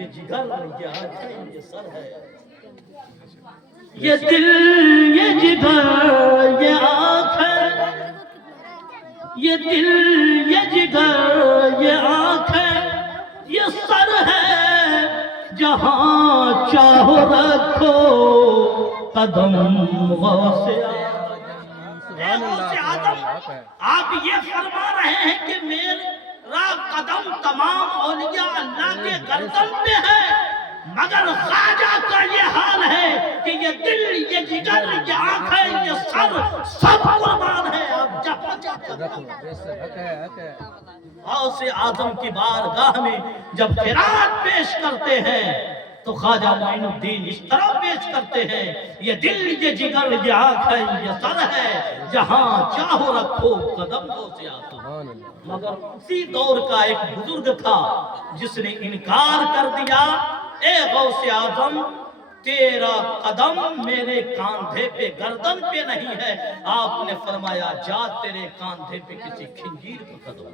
یہ جگر یہ آنکھیں یہ سر ہے، یہ دل یہ جگر یہ آنکھیں، یہ دل یہ جگر یہ آنکھیں یہ سر ہے، جہاں چاہو رکھو قدم غوث آدم۔ آپ یہ فرما رہے ہیں کہ میرا قدم تمام اولیاء اللہ کے گردن پہ ہے، مگر خواجہ کا یہ حال ہے کہ یہ دل یہ جگر یہ آنکھیں یہ سر سب قربان ہے۔ آپ جہاں غوث آدم کی بارگاہ میں جب خراج پیش کرتے ہیں تو خواجہ معین الدین اس طرح پیش کرتے ہیں، یہ دل یہ جگر یہ آنکھیں یہ سر ہے، جہاں چاہو رکھو قدم غوث آدم۔ مگر اسی دور کا ایک بزرگ تھا جس نے انکار کر دیا، اے غوث آدم تیرا قدم میرے کاندھے پہ گردن پہ نہیں ہے۔ آپ نے فرمایا جا تیرے کاندھے پہ کسی خنجیر کو قدم۔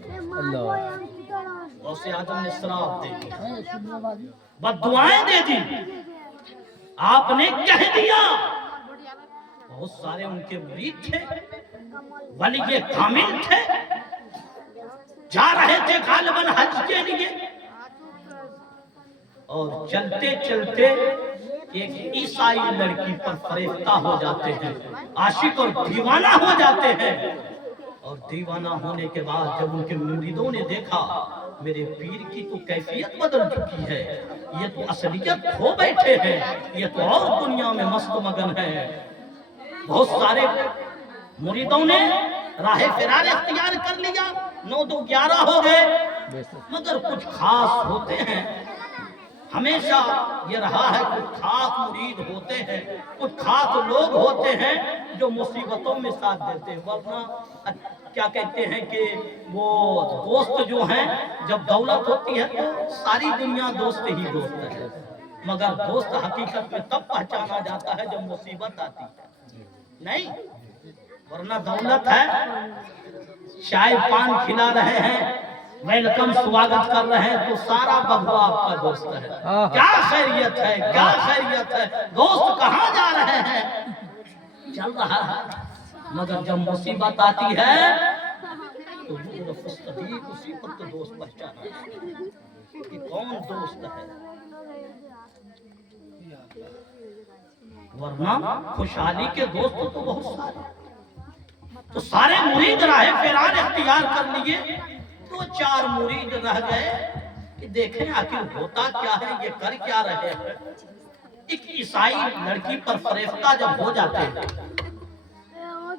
غوث آدم نے سراپ دے دی، بددعائیں دے دی، آپ نے کہہ دیا۔ بہت سارے ان کے مرید تھے، ولی کامل تھے، جا رہے تھے غالباً حج کے لیے، اور چلتے چلتے ایک عیسائی لڑکی پر فریفتہ ہو جاتے ہیں، عاشق اور دیوانہ ہو جاتے ہیں، اور دیوانہ ہونے کے بعد جب ان کے مریدوں نے دیکھا میرے پیر کی تو کیفیت بدل چکی ہے، یہ تو اصلیت کھو بیٹھے ہیں، یہ تو اور دنیا میں مست مگن ہے، بہت سارے مریدوں نے راہ فرار اختیار کر لیا، 9 2 11 ہو گئے، مگر کچھ خاص ہوتے ہیں، ہمیشہ یہ رہا ہے کچھ خاص مرید ہوتے ہیں، کچھ خاص لوگ ہوتے ہیں جو مصیبتوں میں ساتھ دیتے ہیں، ورنہ کیا کہتے ہیں کہ وہ دوست جو ہیں جب دولت ہوتی ہے تو ساری دنیا دوست ہی دوست ہے، مگر دوست حقیقت میں تب پہچانا جاتا ہے جب مصیبت آتی ہے، نہیں ورنہ دولت ہے، چائے پان کھلا رہے ہیں، ویلکم سواگت کر رہے ہیں تو سارا بغوا آپ کا دوست ہے، کیا خیریت ہے کیا خیریت ہے، دوست کہاں جا رہے ہیں، چل رہا ہے، مگر جب مصیبت آتی ہے تو اسی وقت دوست پہچانا ہے کہ کون دوست ہے، ورنہ خوشحالی کے دوست تو بہت سارے، تو سارے مرید راہ فرار اختیار کر لیے، 2 4 مرید رہ گئے کہ دیکھیں آخر ہوتا کیا ہے، یہ کر کیا رہے ہیں۔ ایک عیسائی لڑکی پر فریفتہ جب ہو جاتے ہیں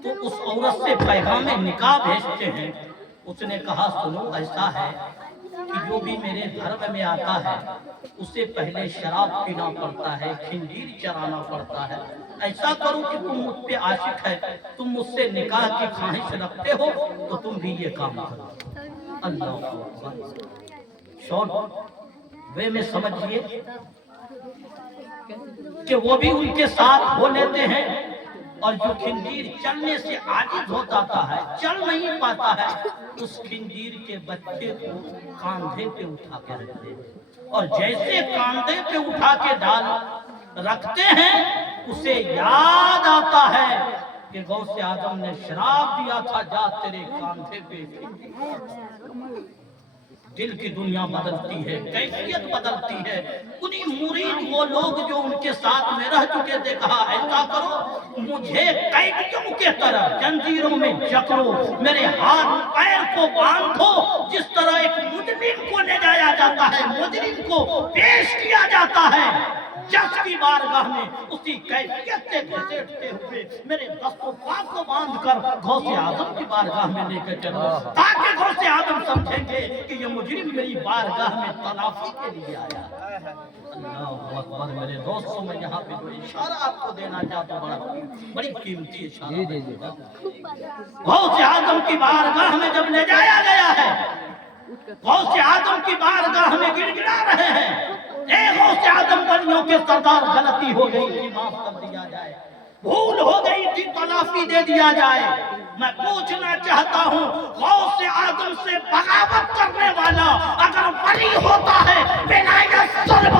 تو اس عورت سے پیغام نکاح بھیجتے ہیں، اس نے کہا سنو ایسا ہے کہ جو بھی میرے دھرم میں آتا ہے اسے پہلے شراب پینا پڑتا ہے، خنجیر چرانا پڑتا ہے، ایسا کرو کہ تم مجھ پہ عاشق ہے، تم مجھ سے نکاح کی خواہش رکھتے ہو تو تم بھی یہ کام کرو۔ اللہ اکبر، شارٹ وے میں سمجھئے کہ وہ بھی ان کے ساتھ ہو لیتے ہیں، اور جو خنجیر چلنے سے عاجز ہو جاتا ہے، چل نہیں پاتا ہے، اس خنجیر کے بچے کو کاندھے پہ اٹھا کے رکھتے ہیں، اور جیسے کاندھے پہ اٹھا کے ڈال رکھتے ہیں اسے یاد آتا ہے کہ غوث آدم نے شراب دیا تھا، جا تیرے کاندھے پہ دل کی دنیا بدلتی ہے، کیفیت بدلتی ہے۔ انہی مرید وہ لوگ جو ان کے ساتھ میں رہ چکے تھے کہا ایسا کرو مجھے قیدیوں کے طرح زنجیروں میں جکڑو، میرے ہاتھ پیر کو باندھو، جس طرح ایک مجرم کو لے جایا جاتا ہے، مجرم کو پیش کیا جاتا ہے جج کی بارگاہ میں، اسی کیفیت سے گھسیٹتے ہوئے میرے دست و پا کو باندھ کر غوث اعظم کی بارگاہ میں لے کر چلو، تاکہ غوث اعظم سمجھیں گے کہ یہ مجرم میری بارگاہ میں تلافی کے لیے آیا۔ اللہ اکبر میرے دوستوں، میں یہاں پہ جو اشارہ آپ کو دینا چاہتا ہوں بڑی قیمتی اشارہ، غوث اعظم کی بارگاہ میں جب لے جایا گیا ہے، غوث اعظم کی بارگاہ میں گڑ گڑا رہے ہیں، اے غوث اعظم ولیوں کے سردار غلطی ہو گئی تھی معاف کر دیا جائے، بھول ہو گئی تھی تلافی دے دیا جائے۔ میں پوچھنا چاہتا ہوں غوث اعظم سے بغاوت کرنے والا اگر ولی ہوتا ہے ولایت سلب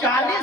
40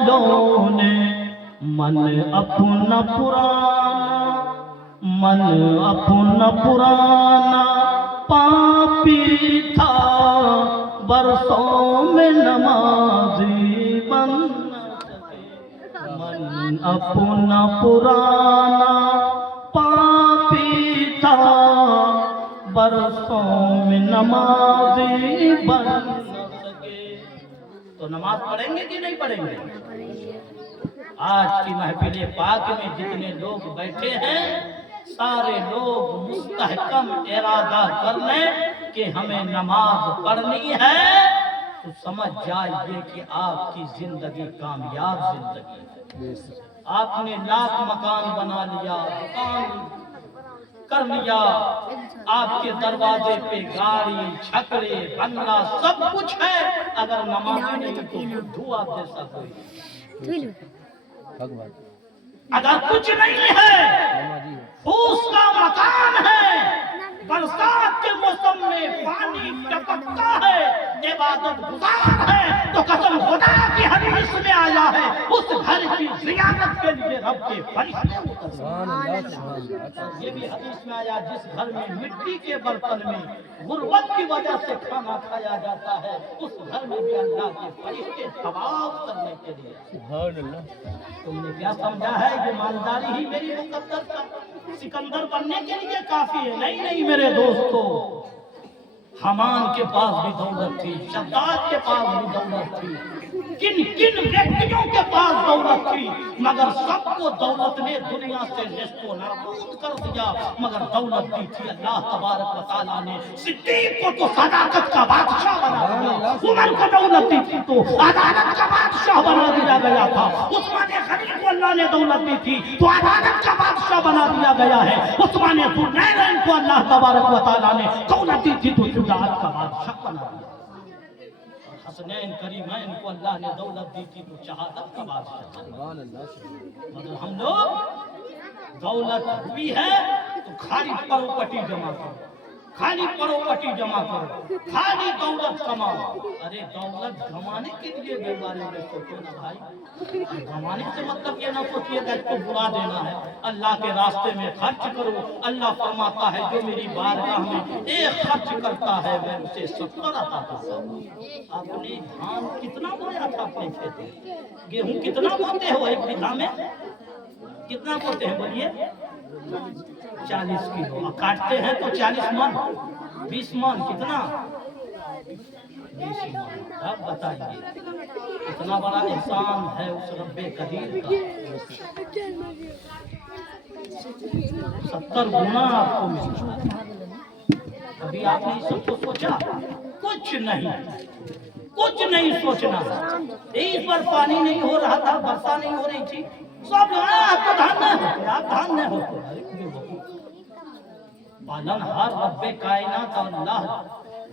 والوں نے من اپنا پرانا پاپی تھا، برسوں میں نمازی بن نہ سکے۔ من اپنا پرانا پاپی تھا، برسوں میں نمازی بن نہ سکے۔ تو نماز پڑھیں گے کہ نہیں پڑھیں گے؟ آج کی محفل پاک میں جتنے لوگ بیٹھے ہیں، سارے لوگ مستحکم ارادہ کر لیں کہ ہمیں نماز پڑھنی ہے، تو سمجھ جائیے کہ آپ کی زندگی کامیاب زندگی ہے۔ آپ نے لاکھ مکان بنا لیا، دکان کر لیا، آپ کے دروازے پہ گاڑی، چھکڑے، بنگلہ سب کچھ ہے، اگر نماز نہیں تو دھواں جیسا کوئی۔ اگر کچھ نہیں ہے، پھوس کا مکان ہے، برسات کے موسم میں پانی ٹپکتا ہے، عبادت گزار ہے، تو قسم خدا کی حدیث میں آیا ہے، اس گھر کی زیارت کے لیے رب کے فرشتے اترتے۔ یہ بھی حدیث میں آیا، جس گھر میں مٹی کے برتن میں غربت کی وجہ سے کھانا کھایا جاتا ہے، اس گھر میں بھی اللہ کے فرشتے طواف کرنے کے لیے۔ سبحان اللہ۔ تم نے کیا سمجھا ہے یہ مالداری ہی میری مقدس کا سکندر بننے کے لیے کافی ہے؟ نہیں نہیں میرے دوستو، حمان کے پاس بھی دولت تھی، شداد کے پاس بھی دولت تھی، کن کن ویکتیوں کے پاس دولت تھی، مگر سب کو دولت نے دنیا سے نصف و نابود کر دیا، مگر دولت دی تھی اللہ تبارک و تعالیٰ نے۔ صدیق کو تو صداقت کا بادشاہ بنا دیا، عمر کو دولت دی تھی تو عدالت کا بادشاہ بنا دیا گیا تھا، عثمان غنی کو اللہ نے دولت دی تھی تو عدالت کا بادشاہ بنا دیا گیا ہے، عثمان ذوالنورین کو اللہ تبارک و تعالیٰ نے دولت دی تھی تو شجاعت کا بادشاہ بنا دیا، حسنین کریمین کو اللہ نے دولت دی تھی تو شہادت کا بادشاہ۔ مگر ہم لوگ دولت ہوئی ہے تو خالی پروپرٹی جمع کرو، خالی پروپرٹی جمع کرو، خالی دولت کماؤ۔ ارے دولت گھمانے کے لیے بھی بارے میں سوچو نا بھائی، گھمانے سے مطلب یہ نہ سوچیے کہ اس کو بلا دینا ہے، اللہ کے راستے میں خرچ کرو۔ اللہ فرماتا ہے جو میری بارگاہ میں ایک خرچ کرتا ہے میں اسے 70 عطا کرتا ہوں۔ آپ نے دھان کتنا بویا تھا اپنے کھیت میں؟ گیہوں کتنا بوتے ہو ایک بیگھہ میں؟ کتنا بوتے ہیں بولیے؟ 40 کلو، اور کاٹتے ہیں تو 40 من، 20 من، کتنا؟ 20 من۔ اب بتائیے کتنا بڑا احسان ہے اس رب قدیر کا، 70 گنا آپ کو ملا۔ ابھی آپ نے سب کو سوچا؟ کچھ نہیں سوچنا۔ اس پر پانی نہیں ہو رہا تھا، برسا نہیں ہو رہی تھی، سب آپ کو دھان نہ ہوتے، آپ دھان نہ ہوتے۔ پالن ہر رب کائنات اللہ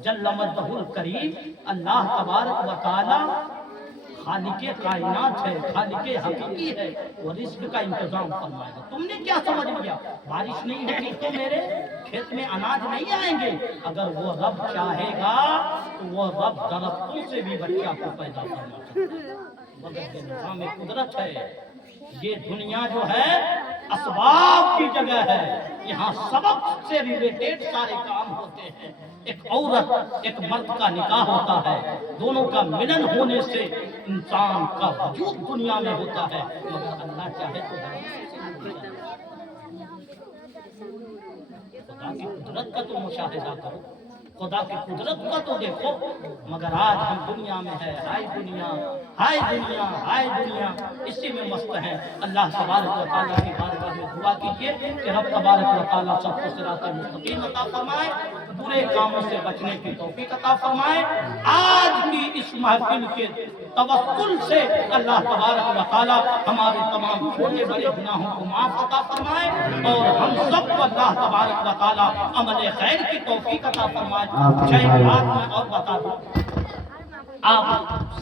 جل مجدہ الکریم، اللہ تبارک و تعالی خالق کائنات ہے، خالق حقیقی ہے، وہ رزق کا انتظام فرمائے گا۔ تم نے کیا سمجھ لیا بارش نہیں ہوگی تو میرے کھیت میں اناج نہیں آئیں گے؟ اگر وہ رب چاہے گا تو وہ رب درختوں سے بھی بچہ کو پیدا کرنا چاہتا ہے، مگر یہ نظام قدرت ہے۔ یہ دنیا جو ہے اسباب کی جگہ ہے، یہاں سبب سے ریلیٹڈ سارے کام ہوتے ہیں۔ ایک عورت ایک مرد کا نکاح ہوتا ہے، دونوں کا ملن ہونے سے انسان کا وجود دنیا میں ہوتا ہے، مگر اللہ چاہے تو خدا کی قدرت کا تو مشاہدہ کرو، خدا کی قدرت کا تو دیکھو، مگر آج ہم دنیا میں ہے، ہائے دنیا ہائے دنیا ہائے دنیا، اسی میں مست ہیں۔ اللہ تبارک و تعالیٰ کی بارگاہ میں دعا کیجئے کہ رب تبارک و تعالیٰ سب کو صراط مستقیم عطا فرمائے، برے کاموں سے بچنے کی توفیق عطا فرمائے۔ آج کی اس محفل کے توسل سے اللہ تبارک و تعالیٰ ہمارے تمام چھوٹے بڑے گناہوں کو معاف عطا فرمائے، اور ہم سب کو اللہ تبارک و تعالیٰ عمل خیر کی توفیق عطا فرمائے۔ شاید بات میں اور بتا دوں، آپ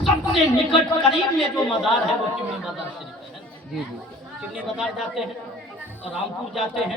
سب سے نکٹ قریب میں جو مزار ہے وہ چمنی بازار شریف ہے۔ چمنی بازار جاتے ہیں اور رامپور جاتے ہیں